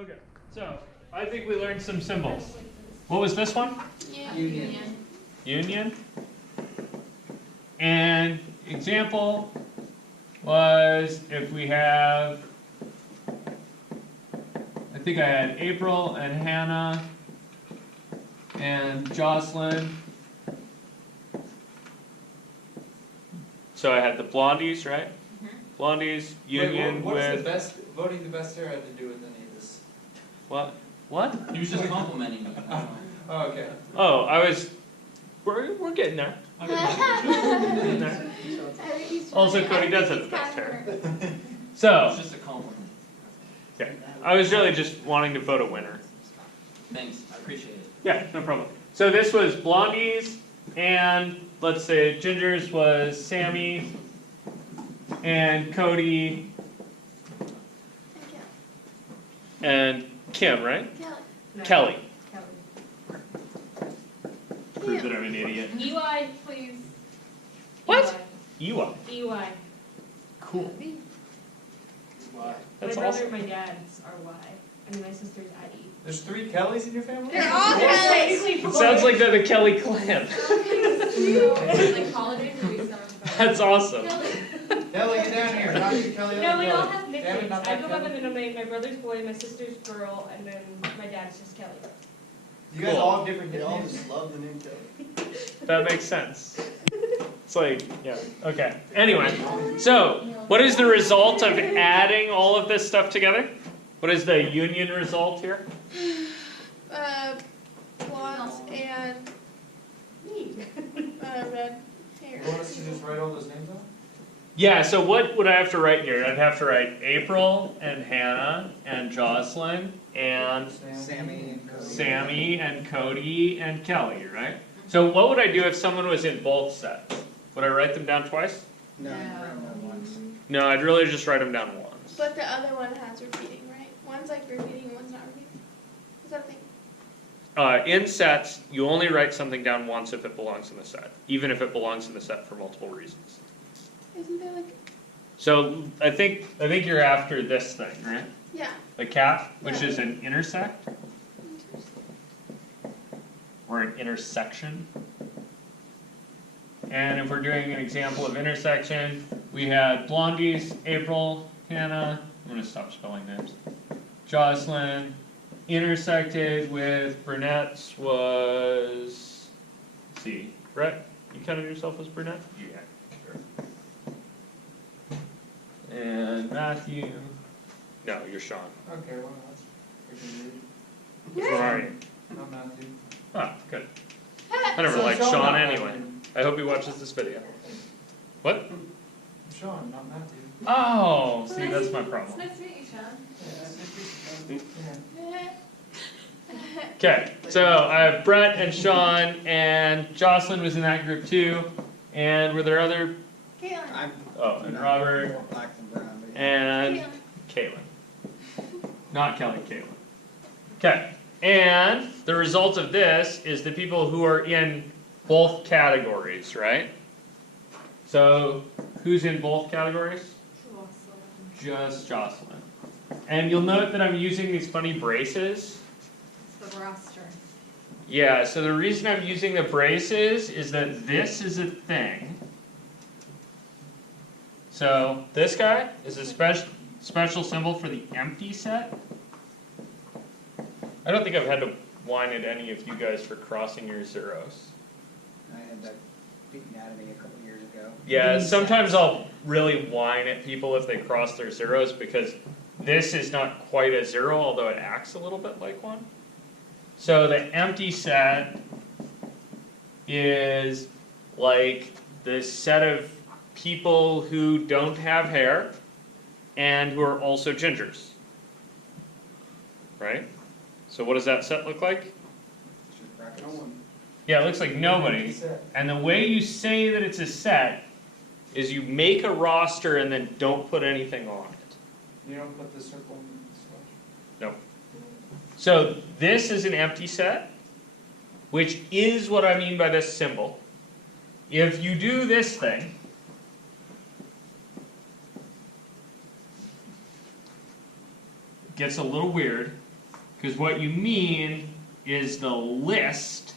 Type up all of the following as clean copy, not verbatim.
Okay, so I think we learned some symbols. What was this one? Yeah. Union. Union. And example was if we have, I think I had April and Hannah and Jocelyn. So I had the Blondies, right? Mm-hmm. Blondies, union Wait, with... the best, voting the best hair had to do with any of this? What? What? He was just complimenting me. Oh, okay. Oh, I was... We're getting there. Getting there. Also, Cody does have the best hair. So, It's just a compliment. okay. I was really just wanting to vote a winner. Thanks, I appreciate it. Yeah, no problem. So this was Blondies, and let's say Ginger's was Sammy, and Cody, and Kim, right? Kelly. Prove that I'm an idiot. EY, please. What? EY. EY. Cool. Why? That's my brother awesome. and my dad's are Y. I mean, my sister's IE. There's 3 Kellys in your family? They're all Kellys. It sounds like they're the Kelly clan. Like holidays or we celebrate. That's awesome. Kelly, get down here. Not you, Kelly. No, we all Kelly. have Damn it, nicknames. not I that go by the Kelly. middle name. My brother's boy, my sister's girl, and then my dad's just Kelly. You guys Cool. all have different They all nicknames? just love the name Kelly. That makes sense. It's like, yeah, okay. Anyway, so what is the result of adding all of this stuff together? What is the union result here? Blondes and red hair. You want us to just write all those names down? Yeah, so what would I have to write here? I'd have to write April and Hannah and Jocelyn and Sammy and Cody. Sammy and Cody and Kelly, right? So what would I do if someone was in both sets? Would I write them down twice? No, random ones. No, I'd really just write them down once. But the other one has repeating, right? One's like repeating and one's not repeating. Is that thing? In sets, you only write something down once if it belongs in the set, even if it belongs in the set for multiple reasons. Isn't there like So I think you're after this thing, right? yeah? The cap, which is an intersect or an intersection. And if we're doing an example of intersection, we had Blondies, April, Hannah. I'm gonna stop spelling names. Jocelyn. Intersected with brunettes was, let's see, Brett, you counted yourself as brunette? Yeah, sure. And Matthew, no, you're Sean. Okay, well, that's freaking weird. Which one are you? I'm Matthew. Oh, good. I never So liked Sean, Sean not anyway. Matthew. I hope he watches this video. What? I'm Sean, not Matthew. Oh, see, that's my problem. Nice to meet you, Sean. Yeah. Okay, so I have Brett and Sean, and Jocelyn was in that group too. And were there other? Caitlin. I'm Oh, and Robert more black than brown. But and Caitlin. Caitlin. Not Kelly, Caitlin. Okay, and the result of this is the people who are in both categories, right? So, who's in both categories? Just Jocelyn. And you'll note that I'm using these funny braces. The roster. Yeah, so the reason I'm using the braces is that this is a thing. So this guy is a special symbol for the empty set. I don't think I've had to whine at any of you guys for crossing your zeros. I had that beaten out of me a couple years ago. Yeah, sometimes I'll really whine at people if they cross their zeros because this is not quite a zero, although it acts a little bit like one. So the empty set is like the set of people who don't have hair and who are also gingers. Right? So what does that set look like? It's just brackets. No one. Yeah, it looks like nobody. And the way you say that it's a set is you make a roster and then don't put anything on it. You don't put the circle in the slash? No. So this is an empty set, which is what I mean by this symbol. If you do this thing, it gets a little weird. Because what you mean is the list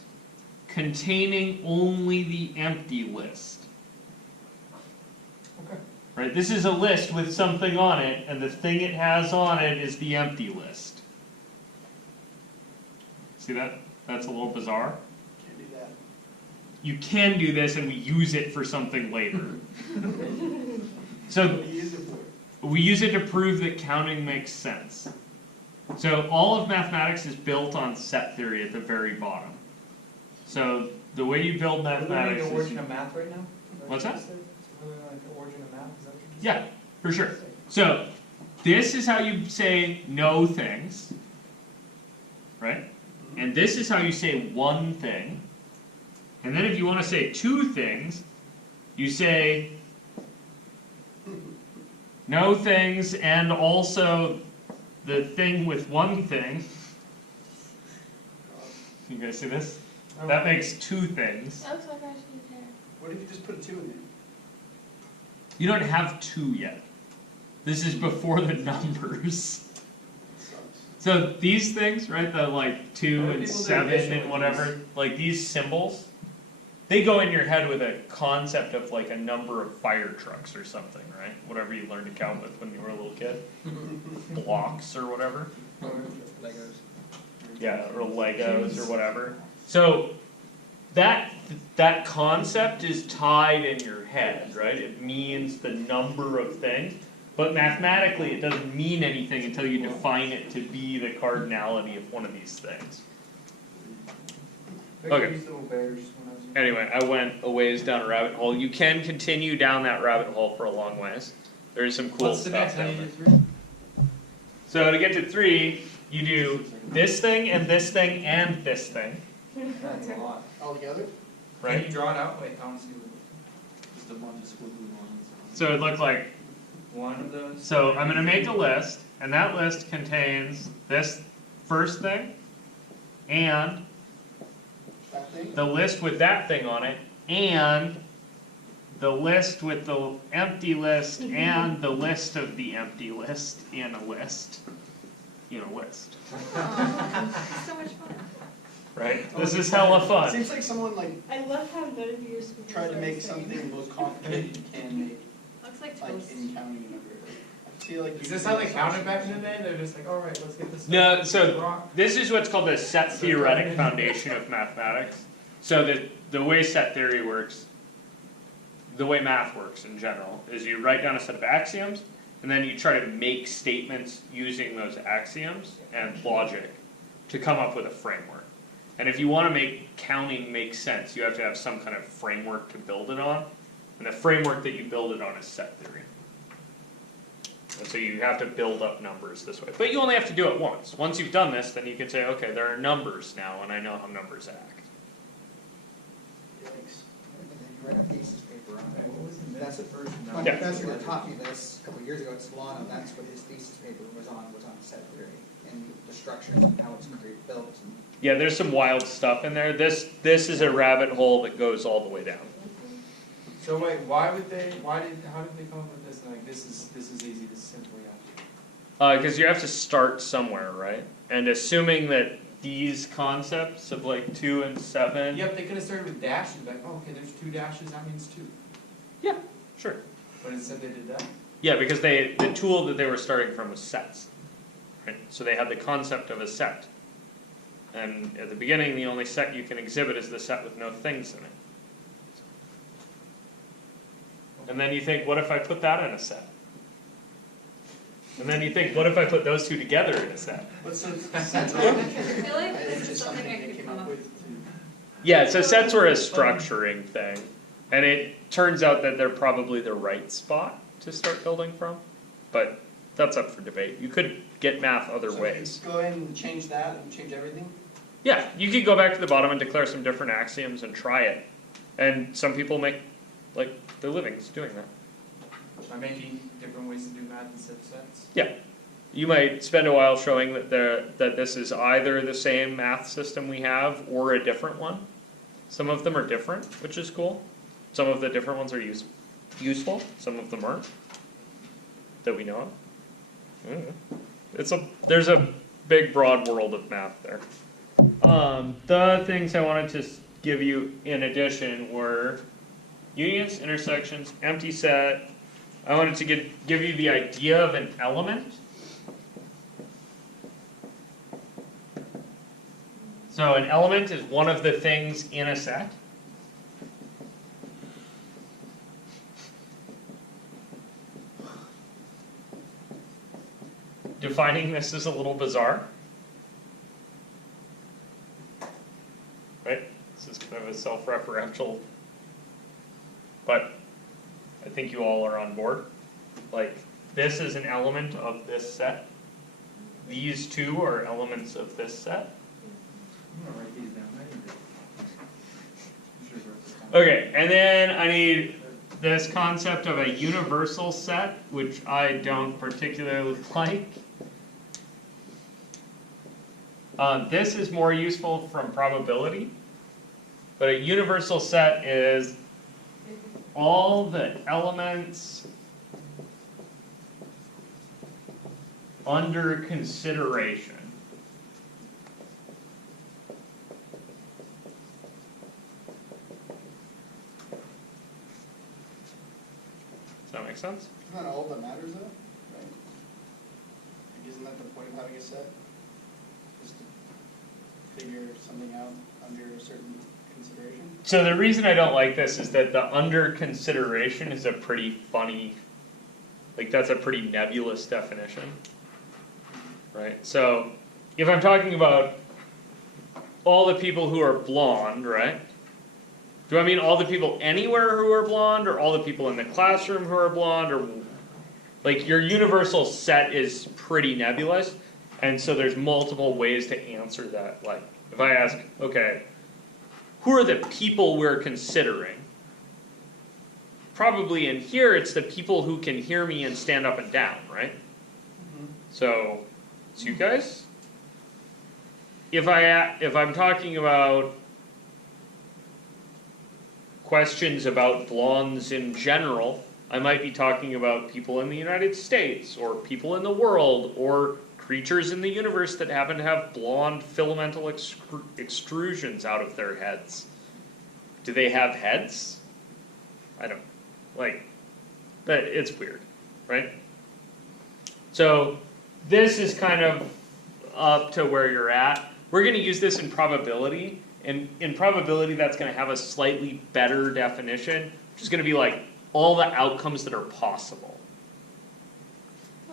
containing only the empty list. Okay. Right? This is a list with something on it, and the thing it has on it is the empty list. See that? That's a little bizarre. Can't do that. You can do this, and we use it for something later. So What do you use it for? we use it to prove that counting makes sense. So all of mathematics is built on set theory at the very bottom. So the way you build Are we learning mathematics the is origin of math right now? Is that What's what you that? said? So we're learning like the origin of math, is that what you just Yeah, for sure. So this is how you say no things, right? And this is how you say one thing. And then if you want to say two things, you say no things and also the thing with one thing. You guys see this? said? That makes two things. That looks like I should do hair. What if you just put a 2 in there? You don't have two yet. This is before the numbers. Sucks. So these things, right, the like 2 Why do and people do 7 addition and with whatever, like these symbols, they go in your head with a concept of like a number of fire trucks or something, right? Whatever you learned to count with when you were a little kid. Blocks or whatever. Legos. Yeah, or Legos or whatever. So that concept is tied in your head, right? It means the number of things. But mathematically it doesn't mean anything until you define it to be the cardinality of one of these things. I Okay. used little bears when I was in. Anyway, I went a ways down a rabbit hole. You can continue down that rabbit hole for a long ways. There's some cool What's the next stuff one down you there. do 3? So to get to 3, you do this thing and this thing and this thing, That's a lot. All together? Can right? you draw it out? Wait, I want to see Just a bunch of squiggly lines. So it looked like, one of those. so I'm going to make a list, and that list contains this first thing, and That thing? the list with that thing on it, and the list with the empty list, and the list of the empty list in a list. In a list. Aw, so much fun. Right? This is hella fun. Seems like someone like I love how none of you are speaking. tried to make something the most complicated you can make, Looks like like toast. in counting number. I feel like Is this how they counted back in the day? They're just like, all right, let's get this. No, so rock. this is what's called the set theoretic foundation of mathematics. So the way set theory works, the way math works in general, is you write down a set of axioms, and then you try to make statements using those axioms and logic to come up with a framework. And if you want to make counting make sense, you have to have some kind of framework to build it on. And the framework that you build it on is set theory. And so you have to build up numbers this way. But you only have to do it once. Once you've done this, then you can say, okay, there are numbers now, and I know how numbers act. Yikes. You write a thesis paper on Wait, it. what was the That's next first My number? professor that taught me this a couple of years ago at Solana, that's what his thesis paper was on set theory and the structures and how it's built. And Yeah, there's some wild stuff in there. This is a rabbit hole that goes all the way down. So wait, how did they come up with this? Like, this is easy, this is simple, yeah. Because you have to start somewhere, right? And assuming that these concepts of like 2 and 7. Yep, they could have started with dashes, like, oh, okay, there's 2 dashes, that means 2. Yeah, sure. But instead they did that? Yeah, because the tool that they were starting from was sets. Right? So they had the concept of a set. And at the beginning, the only set you can exhibit is the set with no things in it. And then you think, what if I put that in a set? And then you think, what if I put those two together in a set? What's the I feel like It's this is just something I they could came come up up with with. to. Yeah, so sets were a structuring thing. And it turns out that they're probably the right spot to start building from. But that's up for debate. You could get math other So ways. Go ahead and change that and change everything? Yeah, you could go back to the bottom and declare some different axioms and try it. And some people make like their livings doing that. By making different ways to do math instead of sets? Yeah. You might spend a while showing that that this is either the same math system we have or a different one. Some of them are different, which is cool. Some of the different ones are useful. Some of them aren't, that we know of. I don't know. There's a big broad world of math there. The things I wanted to give you in addition were unions, intersections, empty set. I wanted to give you the idea of an element. So an element is one of the things in a set. Defining this is a little bizarre. Right? This is kind of a self-referential, but I think you all are on board. Like, this is an element of this set. These two are elements of this set. I'm gonna write these down. I need to. I should have wrote this down. Okay, and then I need this concept of a universal set, which I don't particularly like. This is more useful from probability, but a universal set is all the elements under consideration. Does that make sense? Isn't that all that matters though, right? Like, isn't that the point of having a set? Just to figure something out under a certain consideration? So the reason I don't like this is that the under consideration is a pretty funny, like that's a pretty nebulous definition, right? So if I'm talking about all the people who are blonde, right? Do I mean all the people anywhere who are blonde, or all the people in the classroom who are blonde, or like your universal set is pretty nebulous, and so there's multiple ways to answer that. Like if I ask, okay, who are the people we're considering? Probably in here it's the people who can hear me and stand up and down, right? So it's you guys. If I'm talking about questions about blondes in general, I might be talking about people in the United States, or people in the world, or creatures in the universe that happen to have blonde filamental extrusions out of their heads. Do they have heads? I don't, like, but it's weird, right? So this is kind of up to where you're at. We're going to use this in probability, and in probability that's going to have a slightly better definition, which is going to be like all the outcomes that are possible.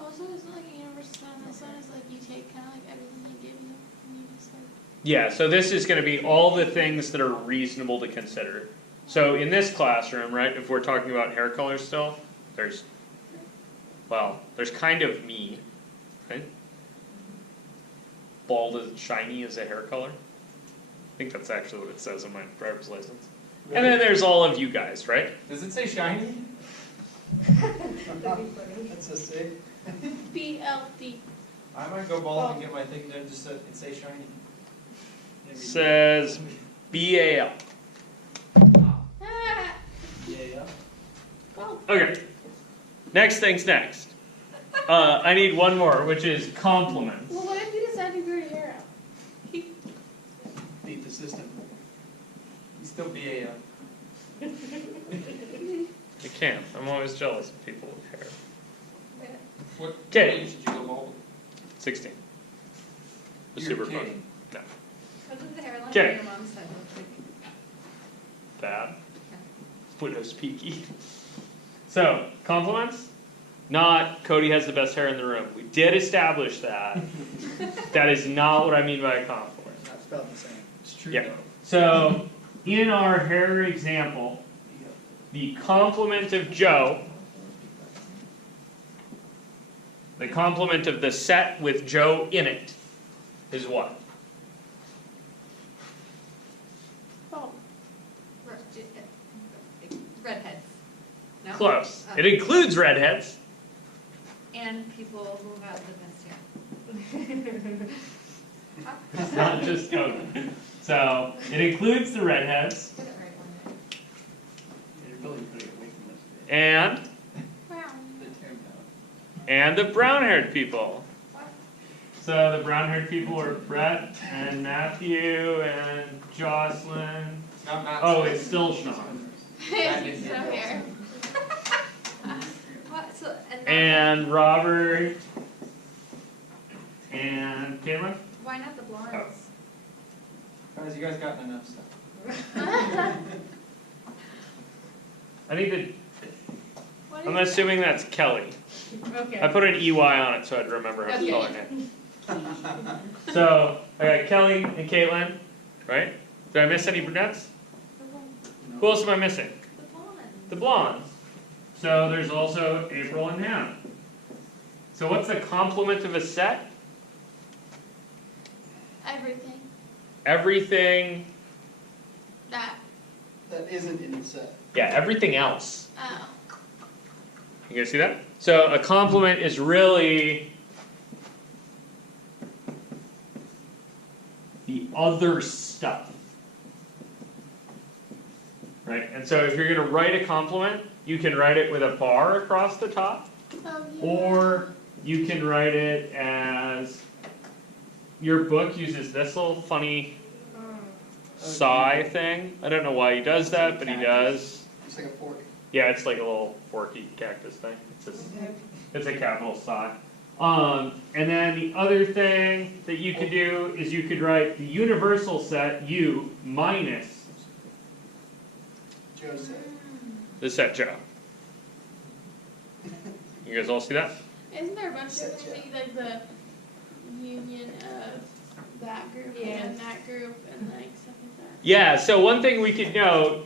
Also, it's not like a universal set on this one. It's like you take kind of like everything they give you and you just like. Yeah, so this is going to be all the things that are reasonable to consider. So in this classroom, right, if we're talking about hair color still, there's kind of me, right? Bald and shiny is a hair color. I think that's actually what it says on my driver's license. And then there's all of you guys, right? Does it say shiny? That'd be funny. That's so sick. BLD. I might go bald and get my thing done just so it say shiny. Says BAL. Ah. Yeah. Well, Okay. Next thing's next. I need one more, which is compliments. well, what if you decide to grow your hair out? Beat the system. You still BA up. I can't. I'm always jealous of people with hair. What Okay. age did you go bald? 16. It's You're super fun. kidding. No. What did the hairline Okay. on your mom's side look like? Bad. Widow's peaky. So, compliments? Not Cody has the best hair in the room. We did establish that. That is not what I mean by a compliment. It's not spelled the same. It's true Yeah. though. So, in our hair example, the complement of Joe, the complement of the set with Joe in it, is what? Oh. Redheads. No? Close. Oh. It includes redheads. And people who have the best hair. It's not just Cody. So, it includes the redheads, Get it right one day. You're really putting away from this. and Wow. The term now. the brown-haired people. What? So the brown-haired people were Brett and Matthew and Jocelyn. It's not Matt. Oh, it's still Sean. He's still here. What, so, and And Robert and Caitlin. why not the blondes? Guys, you guys got enough stuff. I need to. What I'm is assuming that's Kelly. I Okay. put an EY on it so I'd remember how to spell her Okay. name. So I got Kelly and Caitlin, right? Did I miss any brunettes? Who else am I missing? The blondes. The blondes. So there's also April and Hannah. So what's the complement of a set? Everything Everything. that. That isn't in the set. Yeah, everything else. Oh. You guys see that? So a complement is really the other stuff. Right? And so if you're going to write a complement, you can write it with a bar across the top, Oh yeah. or you can write it as, your book uses this little funny sigh thing. I don't know why he does that, but he does. It's like a fork. Yeah, it's like a little forky cactus thing. It's a capital sigh. And then the other thing that you could do is you could write the universal set U minus Joe said. the set Joe. You guys all see that? Isn't there a bunch of Set different things like the union of that group Yes. and that group and like stuff like that? Yeah, so one thing we could note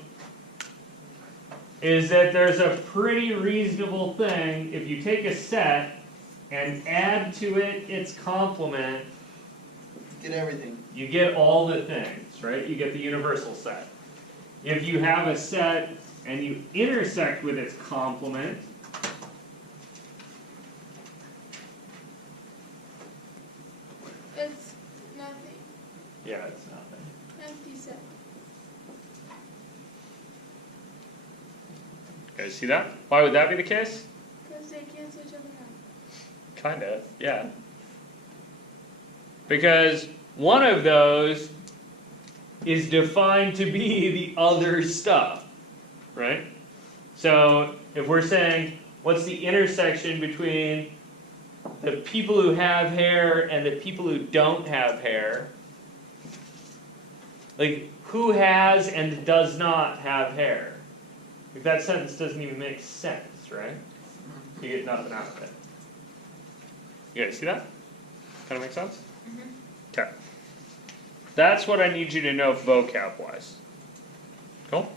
is that there's a pretty reasonable thing if you take a set and add to it its complement, Get everything. you get all the things, right? You get the universal set. If you have a set and you intersect with its complement, It's nothing. yeah, it's nothing. Empty set. You guys see that? Why would that be the case? Because they cancel each other out. Kind of, yeah. Because one of those is defined to be the other stuff, right? So if we're saying, what's the intersection between the people who have hair and the people who don't have hair? Like, who has and does not have hair? Like, that sentence doesn't even make sense, right? You get nothing out of it. You guys see that? Kind of make sense? Okay. That's what I need you to know vocab-wise. Cool?